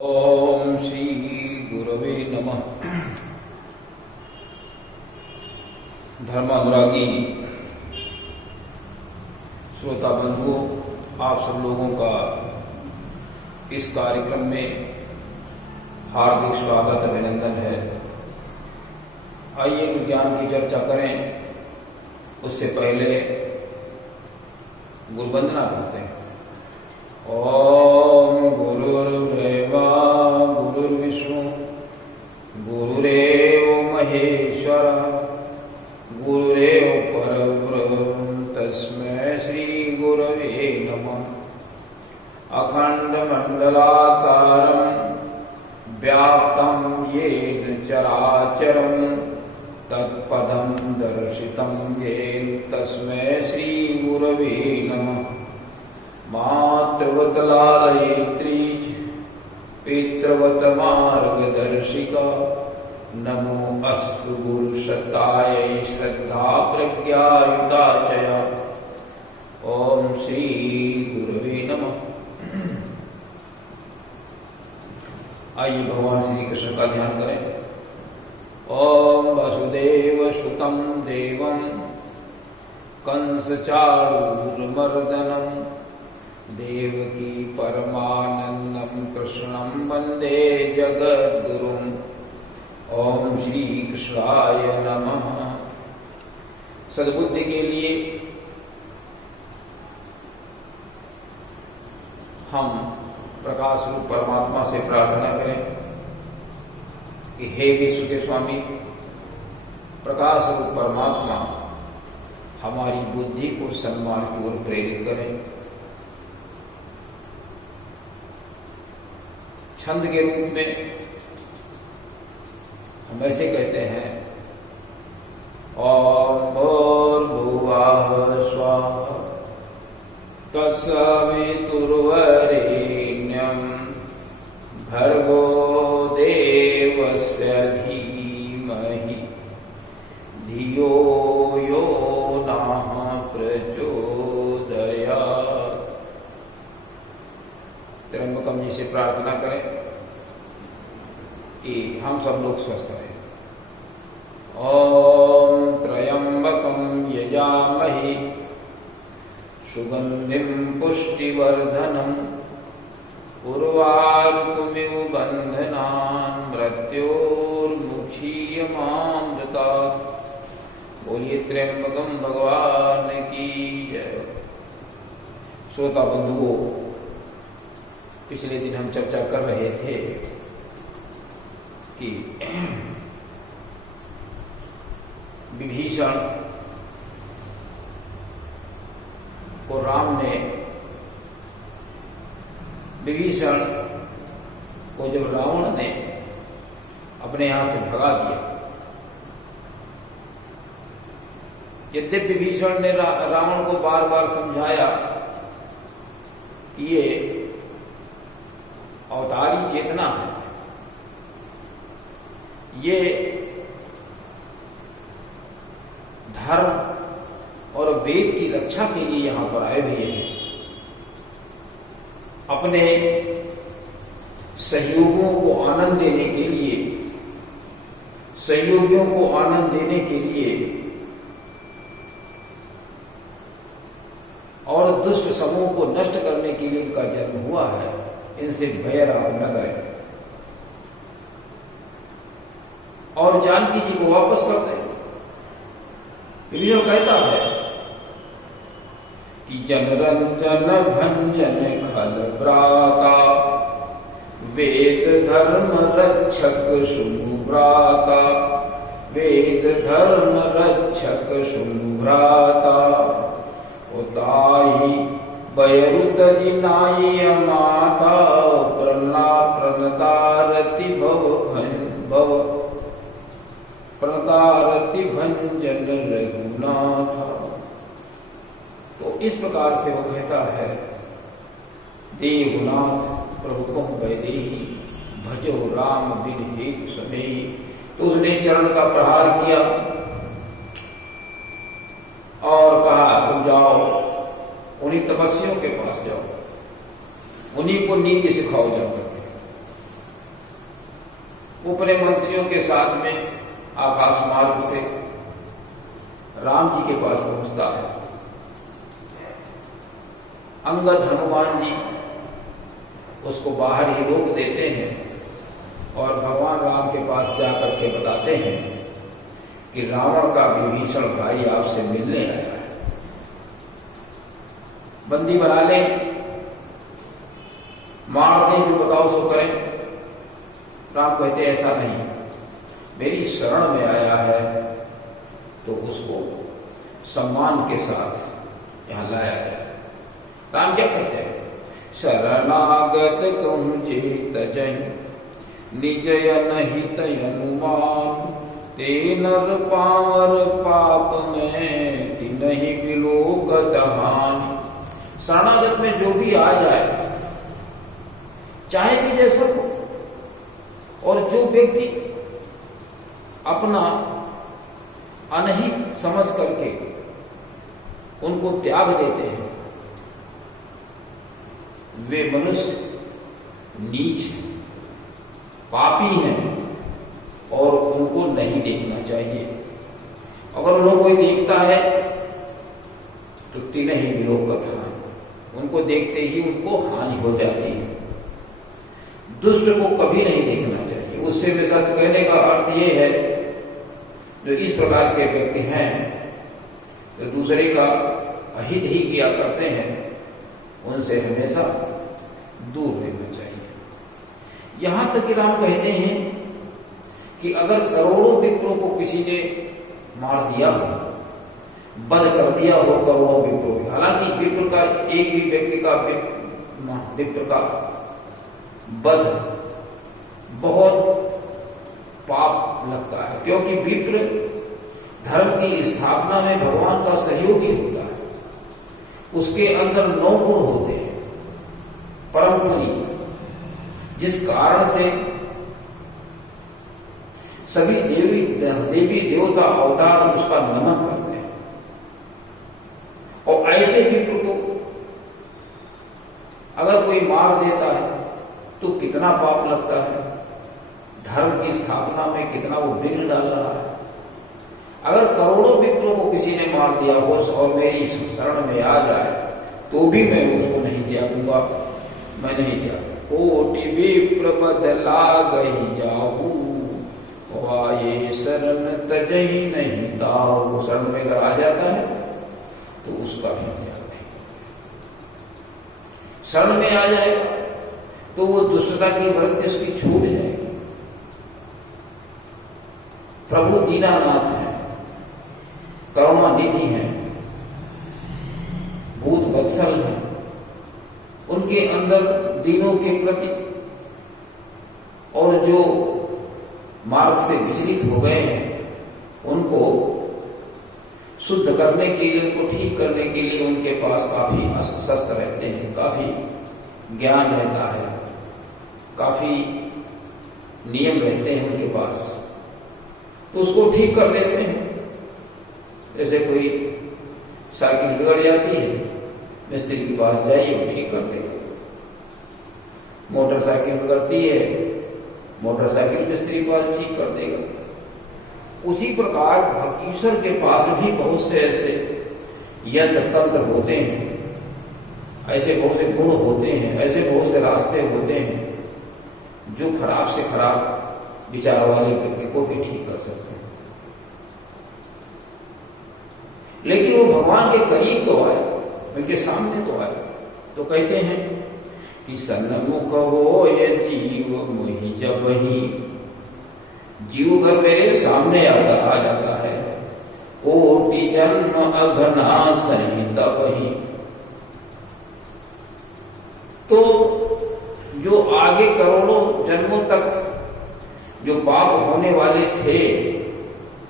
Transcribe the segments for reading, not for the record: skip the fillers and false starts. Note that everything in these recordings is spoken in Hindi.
ओम श्री गुरवे नमः। धर्मानुरागी श्रोता बंधुओं, आप सब लोगों का इस कार्यक्रम में हार्दिक स्वागत अभिनंदन है। आइए विज्ञान की चर्चा करें, उससे पहले गुरुवंदना करते हैं। ओम गुरुर्ब्रह्मा गुरुर्विष्णु गुरुरेव महेश्वर गुरुरेव परब्रह्म तस्मै श्री गुरवे नमः। अखंड मंडलाकारं व्याप्तं येन चराचरं तत्पदं दर्शितं येन तस्मै श्री गुरवे नमः। मातृवत लालयित्री पितृवत मार्गदर्शिका नमो अस्तु गुरुसत्तायै श्रद्धा प्रज्ञायुताचया। ओम श्री गुरवे नमः। आइए भगवान श्री कृष्ण का ध्यान करें। ओम वसुदेव सुतं देवं कंस चाणूरमर्दनम् देवकी परमानंदं कृष्णं वंदे जगद्गुरुम्। ओम श्री कृष्णाय नमः। सद्बुद्धि के लिए हम प्रकाश रूप परमात्मा से प्रार्थना करें कि हे विश्व के स्वामी, प्रकाश रूप परमात्मा हमारी बुद्धि को सन्मार्ग की ओर प्रेरित करें। छंद के रूप में हम ऐसे कहते हैं, ओम भूर्भुवः स्वः तत्सवितुर्वरेण्यं भर्गो देवस्य धीमहि धियो यो नः प्रचोदयात्। त्र्यंबकम जी से प्रार्थना करें कि हम सब लोग स्वस्थ रहें। ओम त्र्यंबकम यजामहे सुगंधिं पुष्टिवर्धनम् उर्वारुकमिव बंधनान् मृत्योर्मुक्षीयमामृतात्। बोलिए त्र्यंबकम भगवान की जय। श्रोता बंधुओं, पिछले दिन हम चर्चा कर रहे थे कि विभीषण को विभीषण को जब रावण ने अपने यहां से भगा दिया, यद्यपि विभीषण ने रावण को बार बार समझाया कि ये अवतारी चेतना है, ये धर्म और वेद की रक्षा के लिए यहां पर आए हुए हैं। अपने सहयोगियों को आनंद देने के लिए, सहयोगियों को आनंद देने के लिए और दुष्ट समूह को नष्ट करने के लिए इनका जन्म हुआ है। इनसे भय राग न करें और जानकी जी को वापस कर दें। विभीषण कहता है कि जनरंजन भंजन खल भ्राता वेद धर्म रक्षक शुभ्राता वेद धर्म रक्षक शुभ्राता उताही बयरुत जिनाय माता प्रणतारति भव प्रणतारति भंजन रघुनाथ। तो इस प्रकार से वो कहता है, देवनाथ प्रभु कम वैदेही भजो राम बिन हेतु समेही। तो उसने चरण का प्रहार किया और कहा, तुम जाओ उन्हीं तपस्वियों के पास जाओ, उन्हीं को नीति सिखाओ जा करके। वो अपने मंत्रियों के साथ में आकाश मार्ग से राम जी के पास पहुंचता है। अंगद हनुमान जी उसको बाहर ही रोक देते हैं और भगवान राम के पास जाकर के बताते हैं कि रावण का विभीषण भाई आपसे मिलने आया है, बंदी बना ले, मार दे, जो बताओ सो करें। राम कहते ऐसा नहीं, मेरी शरण में आया है तो उसको सम्मान के साथ यहां लाया गया। राम क्या कहते हैं? शरणागत कहूं जे तजहि निजय नहीं तयनुमान, ते नर पावर पाप में तिनहि विलोकत हानि। शरणागत में जो भी आ जाए, चाहे भी जैसा हो, और जो व्यक्ति अपना अनहित समझ करके उनको त्याग देते हैं, वे मनुष्य नीच हैं, पापी हैं और उनको नहीं देखना चाहिए। अगर उन्हें कोई देखता है तो तीन ही विलोकत हानि, उनको देखते ही उनको हानि हो जाती है। दुष्ट को कभी नहीं देखना चाहिए। उससे मेरे साथ कहने का अर्थ ये है, जो इस प्रकार के व्यक्ति हैं जो दूसरे का अहित ही किया करते हैं, उनसे हमेशा दूर रहना चाहिए। यहां तक कि राम कहते हैं कि अगर करोड़ों विप्रों को किसी ने मार दिया हो, वध कर दिया हो करोड़ों विप्रों, हालांकि विप्र का एक भी व्यक्ति का विप्र का वध बहुत पाप लगता है, क्योंकि विप्र धर्म की स्थापना में भगवान का सहयोगी होता है। उसके अंदर 9 गुण होते हैं परम पुनीत, जिस कारण से सभी देवी देवता अवतार उसका नमन करते हैं। और ऐसे विप्र को अगर कोई मार देता है तो कितना पाप लगता है, धर्म की स्थापना में कितना वो विघ्न डाल रहा है। अगर करोड़ों विप्रों को किसी ने मार दिया हो और मेरी शरण में आ जाए तो भी मैं उसको नहीं त्यागूंगा, मैं नहीं त्यागूंगा। कोटि विप्र पद लागहि जाहू, वाये शरण तजहि नहीं ताहू। शरण में अगर आ जाता है तो उसका भी त्याग नहीं। शरण में आ जाएगा तो वो दुष्टता की वृत्ति उसकी छूट जाएगी। प्रभु दीनानाथ हैं, करुणा निधि हैं, भूत वत्सल हैं। उनके अंदर दीनों के प्रति और जो मार्ग से विचलित हो गए हैं उनको शुद्ध करने के लिए, उनको ठीक करने के लिए उनके पास काफी अस्त्र शस्त्र रहते हैं, काफी ज्ञान रहता है, काफी नियम रहते हैं उनके पास, तो उसको ठीक कर देते हैं। जैसे कोई साइकिल बिगड़ जाती है, मिस्त्री के पास जाइए वो ठीक कर देगा। मोटरसाइकिल बिगड़ती है, मोटरसाइकिल मिस्त्री के पास ठीक कर देगा। उसी प्रकार ईश्वर के पास भी बहुत से ऐसे यंत्र तंत्र होते हैं, ऐसे बहुत से गुण होते हैं, ऐसे बहुत से रास्ते होते हैं जो खराब से खराब विचार वाले व्यक्ति को भी ठीक कर सकते हैं। लेकिन वो भगवान के करीब तो आए, उनके सामने तो आए, तो कहते हैं कि सन्मुख हो ये जीव मोहि जबहि। जीव अगर मेरे सामने आ जाता है, कोटि जन्म अघनासहि तबहि। तो जो आगे करोड़ों जन्मों तक जो पाप होने वाले थे,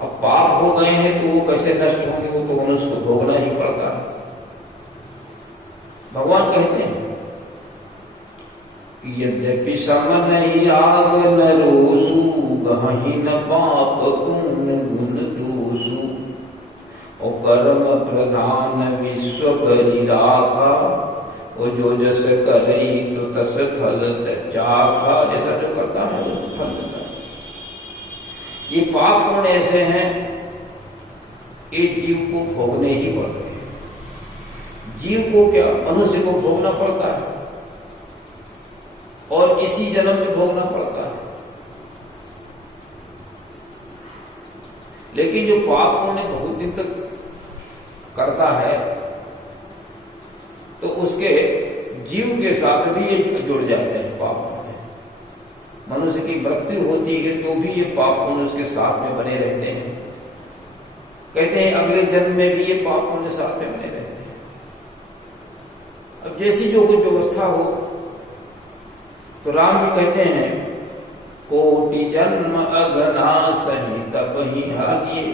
अब पाप हो गए हैं तो वो कैसे नष्ट होंगे, वो तो मनुष्य को भोगना ही पड़ता है। भगवान कहते हैं यद्यपि सम नहीं राग न रोसु, कहीं न पाप पुण्य गुण दोषु। और कर्म प्रधान विश्व करी राखा, वो जो जस करे तो तस फल चाखा। जैसा जो करता है वो फल देता है। ये पाप पुण्य ऐसे हैं, एक जीव को भोगने ही पड़ते हैं। जीव को क्या, मनुष्य को भोगना पड़ता है और इसी जन्म में भोगना पड़ता है। लेकिन जो पाप पुण्य बहुत दिन तक करता है तो उसके जीव के साथ भी ये जुड़ जाते हैं पाप पुण्य। मनुष्य की मृत्यु होती है तो भी ये पाप पुण्य उसके साथ में बने रहते हैं। कहते हैं अगले जन्म में भी ये पाप पुण्य साथ में बने रहते हैं। अब जैसी जो कुछ व्यवस्था हो, तो राम जी कहते हैं कोटि जन्म अघना सही तब ही भागिए।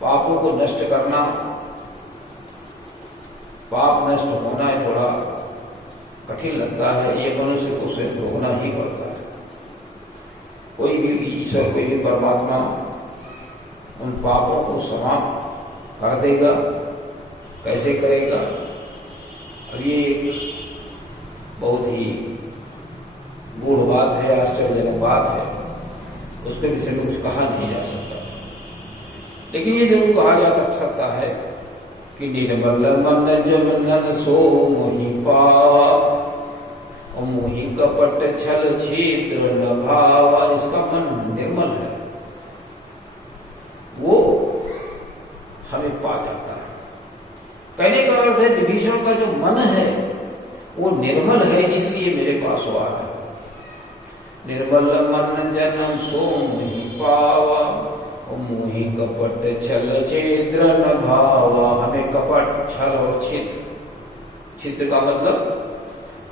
पापों को नष्ट करना, पाप नष्ट होना है थोड़ा कठिन लगता है, ये मनुष्य को स्वयं भोगना ही पड़ता है। कोई भी ईश्वर, कोई भी परमात्मा उन पापों को समाप्त कर देगा, कैसे करेगा? और ये बहुत ही गूढ़ बात है, आश्चर्यजनक बात है, उसके विषय में कुछ कहा नहीं जा सकता। लेकिन ये जरूर कहा जा सकता है कि निर्मल मन जो मन सो मोहि पावा और मोहि कपट छल छिद्र न भावा। इसका मन निर्मल है, वो हमें पा जाता है। कहने का अर्थ है विभीषण का जो मन है वो निर्मल है, इसलिए मेरे पास वो आ रहा है। निर्मल मन जन सो मोहि पावा और मोहि कपट छल छिद्र न भावा। हमें कपट, छल और छिद्र, छिद्र का मतलब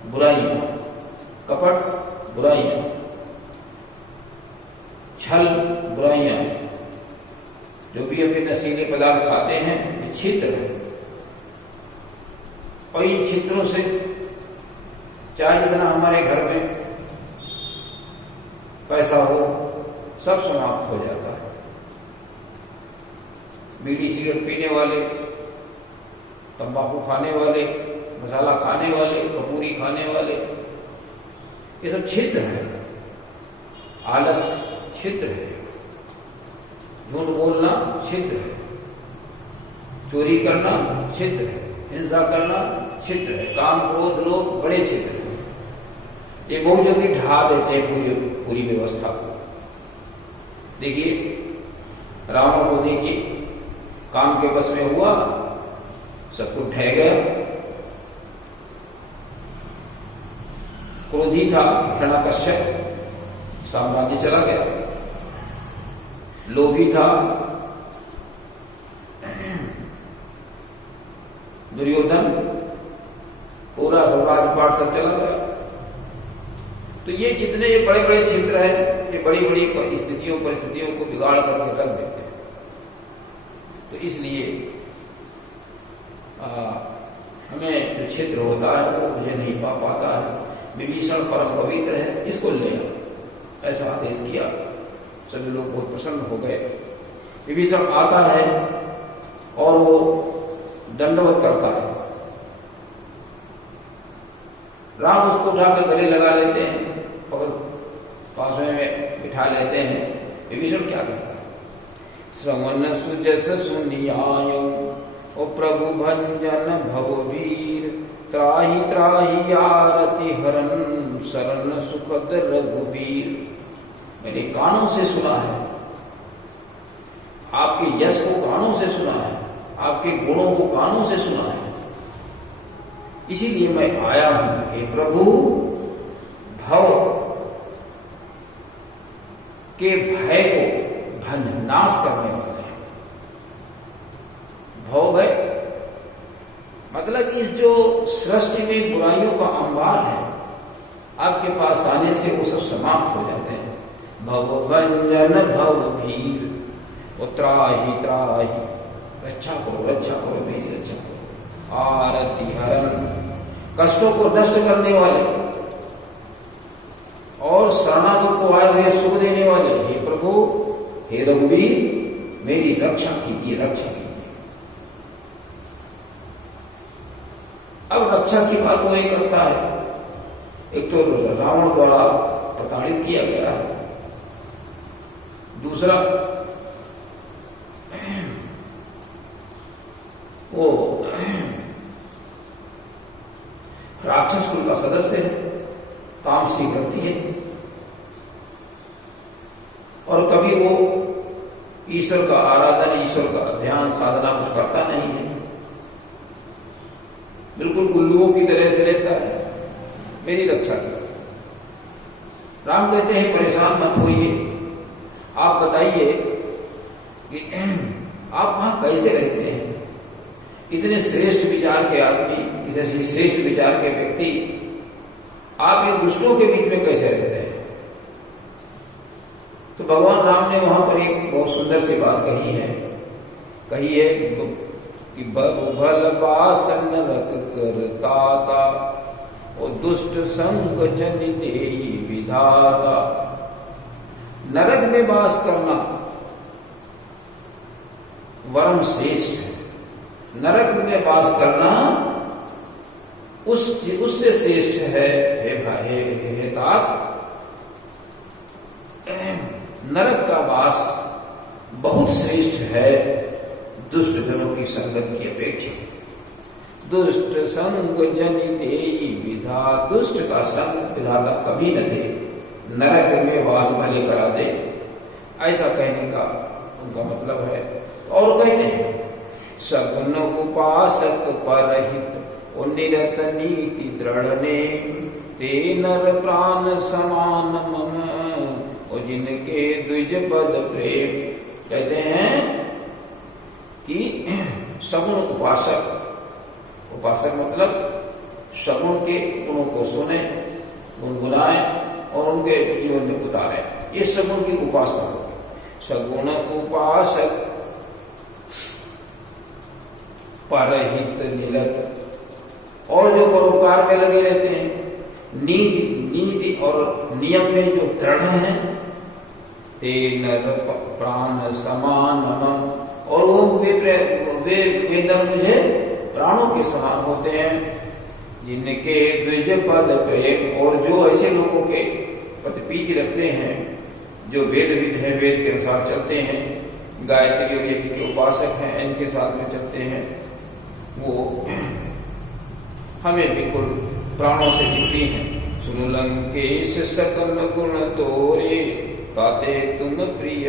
बुराइयां, कपट बुराइयां, छल बुराइयां, जो भी अभी नशीले पदार्थ खाते हैं ये छिद्र है। और इन छिद्रों से चाहे जितना हमारे घर में पैसा हो सब समाप्त हो जाता है। बीड़ी सिगरेट पीने वाले, तंबाकू खाने वाले, मसाला खाने वाले, कपूरी खाने वाले, ये सब छिद्र है। आलस छिद्र है, झूठ बोलना छिद्र है, चोरी करना छिद्र है, हिंसा करना छिद्र है, काम क्रोध लोभ बड़े छिद्र है। ये बहुत जल्दी ढा देते हैं पूरी व्यवस्था को। देखिए रावण को देखिए, काम के बस में हुआ, सब कुछ ढह गया। क्रोधी था हिरण्यकश्यप, साम्राज्य चला गया। लोभी था दुर्योधन, पूरा राजपाट सब चला गया। तो ये जितने ये बड़े बड़े छिद्र हैं, ये बड़ी बड़ी स्थितियों परिस्थितियों को बिगाड़ करके रख देते हैं। तो इसलिए हमें जो छिद्र होता है वो मुझे नहीं पा पाता है। विभीषण परम पवित्र है, इसको ले ऐसा आदेश किया। सभी लोग बहुत प्रसन्न हो गए। विभीषण आता है और वो दंडवत करता है। राम उसको उठाकर गले लगा लेते हैं, पकड़ पास में बिठा लेते हैं। विभीषण क्या कहता है? श्रवण सुजस सुनियायो ओ प्रभु भंजन भववीर, त्राहि त्राहि आरति हरन शरण सुखद रघुवीर। मैंने कानों से सुना है, आपके यश को कानों से सुना है, आपके गुणों को कानों से सुना है, इसीलिए मैं आया हूं। हे प्रभु, भव के भय को नाश करने वाले हैं। भव है मतलब इस जो सृष्टि में बुराइयों का अंबार है, आपके पास आने से वो सब समाप्त हो जाते हैं। भव भंजन भव भीर, वो त्राहि त्राहि, रक्षा करो मेरी रक्षा करो। आरति हरण, कष्टों को नष्ट करने वाले और शरणागत को आए हुए सुख देने वाले, हे प्रभु, हे रघुवीर, मेरी रक्षा कीजिए, रक्षा कीजिए। अब रक्षा की बात वो ये करता है। एक तो रावण द्वारा प्रताड़ित किया गया है, दूसरा वो राक्षस कुल का सदस्य है, तामसी करती है, और कभी वो ईश्वर का आराधन, ईश्वर का ध्यान साधना कुछ करता नहीं है, बिल्कुल गुल्लुओं की तरह से रहता है, मेरी रक्षा कर। राम कहते हैं परेशान मत होइए, आप बताइए कि आप वहां कैसे रहते हैं? इतने श्रेष्ठ विचार के आदमी, इतने श्रेष्ठ विचार के व्यक्ति, आप इन दुष्टों के बीच में कैसे रहते हैं? तो भगवान राम ने वहां पर एक बहुत सुंदर सी बात कही है कि भल बासन रख करता और दुष्ट संग जन देई विधाता। नरक में वास करना वरम श्रेष्ठ है, नरक में वास करना उससे श्रेष्ठ है। हे तात, नरक का वास बहुत श्रेष्ठ है दुष्ट जनों की संगत की अपेक्षा। दुष्ट संग जन देई विधा, दुष्ट का संग विधाता कभी न दे, नरक में वास भले करा दे, ऐसा कहने का उनका मतलब है। और कहते हैं सगुन उपासक परहित और निरत नीति दृढ़ ने, ते नर प्राण समान मम और जिनके द्विज पद प्रेम। कहते हैं कि सगुण उपासक, उपासक मतलब सगुण के गुणों को सुने, गुनगुनाए और उनके जीवन में उतारे, ये सगुण की उपासना होगी। सगुण उपासक परहित निरत, और जो परोपकार में लगे रहते हैं, नीति और नियम में जो दृढ़ हैं, ते नर प्राण समान मम, और वो वे नर मुझे प्राणों के समान होते हैं। जिनके द्विज पद प्रेम, और जो ऐसे लोगों के प्रति प्रीति रखते हैं, जो वेदविद हैं, वेद के अनुसार चलते हैं, गायत्री और यज्ञ के उपासक हैं, इनके साथ में चलते हैं, वो हमें बिल्कुल प्राणों से जुड़ती हैं। सुन लंकेश सकल गुण तोरे, ताते तुम प्रिय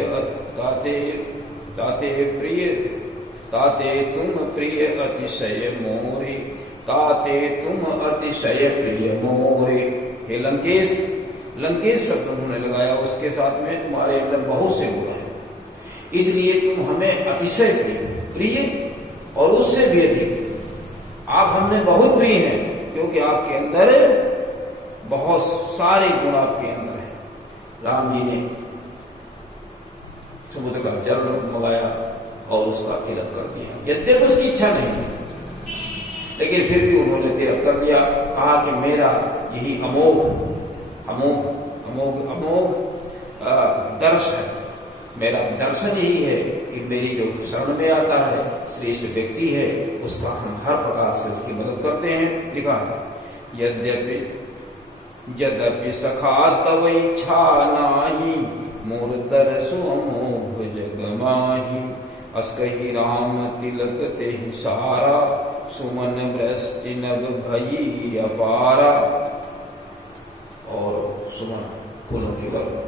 ताते तुम प्रिय अतिशय मोरे, ताते तुम अतिशय प्रिय मोरे। हे लंकेश, लंकेश शब्द उन्होंने लगाया, उसके साथ में तुम्हारे अंदर बहुत से गुण हैं, इसलिए तुम हमें अतिशय प्रिय और उससे भी अधिक आप हमने बहुत प्रिय हैं, क्योंकि आपके अंदर बहुत सारे गुण आपके अंदर हैं। राम जी ने समुद्र का जल मंगाया और उसका तिलक कर दिया, यद्यपि उसकी इच्छा नहीं थी, लेकिन फिर भी उन्होंने तिलक कर दिया। कहा कि मेरा यही अमोघ दर्श है, मेरा दर्शन यही है कि मेरी जो शरण में आता है, श्रेष्ठ व्यक्ति है, उसका हम हर प्रकार से उसकी मदद करते हैं। लिखा यद्यपि सखा तव इच्छा नाही, मोर दर्शो अमोघ जग माही। अस्कहि राम तिलक तेहि सारा, सुमन वृष्टि नभ भई अपारा। और सुमन फूलों की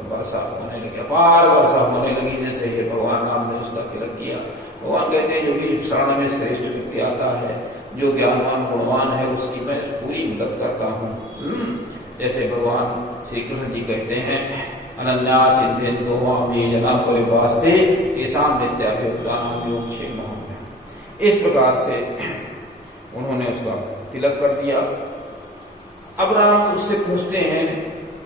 वर्षा होने लगी, अपार वर्षा होने लगी, जैसे ही भगवान राम ने उसका तिलक किया। भगवान कहते हैं जो भी शरण में श्रेष्ठ व्यक्ति आता है, जो ज्ञानवान गुणवान है, उसकी मैं पूरी मदद करता हूँ। जैसे भगवान श्री कृष्ण जी कहते हैं, अनन्या चिंतयन्तो मां ये जना परिवास्ते तेषां नित्याभियुक्तानां योगक्षेमः। इस प्रकार से उन्होंने उसका तिलक कर दिया। अब राम उससे पूछते हैं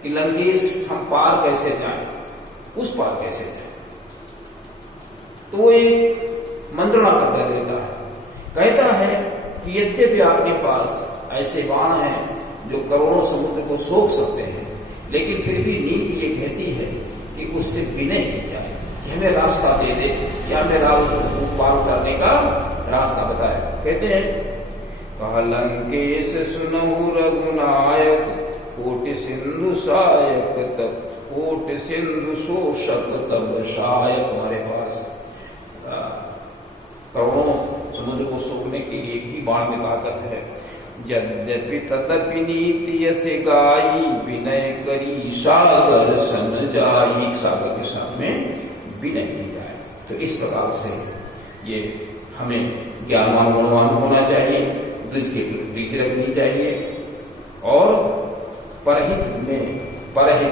कि लंकेश हम पार कैसे जाएं, उस पार कैसे जाएं? तो वो एक मंत्रणा कर देता है, कहता है कि यद्यपि आपके पास ऐसे बाण हैं जो करोड़ों समुद्र को सोख सकते हैं, लेकिन फिर भी नीति ये कहती है कि उससे विनय की जाए, कि हमें रास्ता दे दे, या मेरा उसको पार करने का रास्ता बताए। कहते हैं कहा लंकेश सुनहु रघुनायक, कोटि सिंधु सायक कोट सिंधु शोषक तब शायद। हमारे पास करोड़ों समुद्र को सोखने के लिए एक ही बाण में ताकत है। यद्यपि तदपि नीति से गाई, विनय करी सागर सम जाई। सागर के सामने विनय की जाए। तो इस प्रकार से ये हमें ज्ञानवान गुणवान होना चाहिए, द्विज की प्रीति रखनी चाहिए और परहित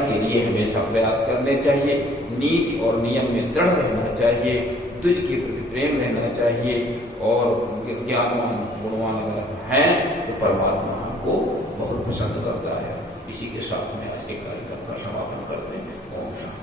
के लिए हमेशा प्रयास करने चाहिए। नीति और नियम में दृढ़ रहना चाहिए, द्विज के प्रति प्रेम रहना चाहिए और ज्ञानवान गुणवान अगर हैं तो परमात्मा हमको बहुत पसंद करता है। इसी के साथ में आज के कार्यक्रम का समापन करते हैं। ओम शांति।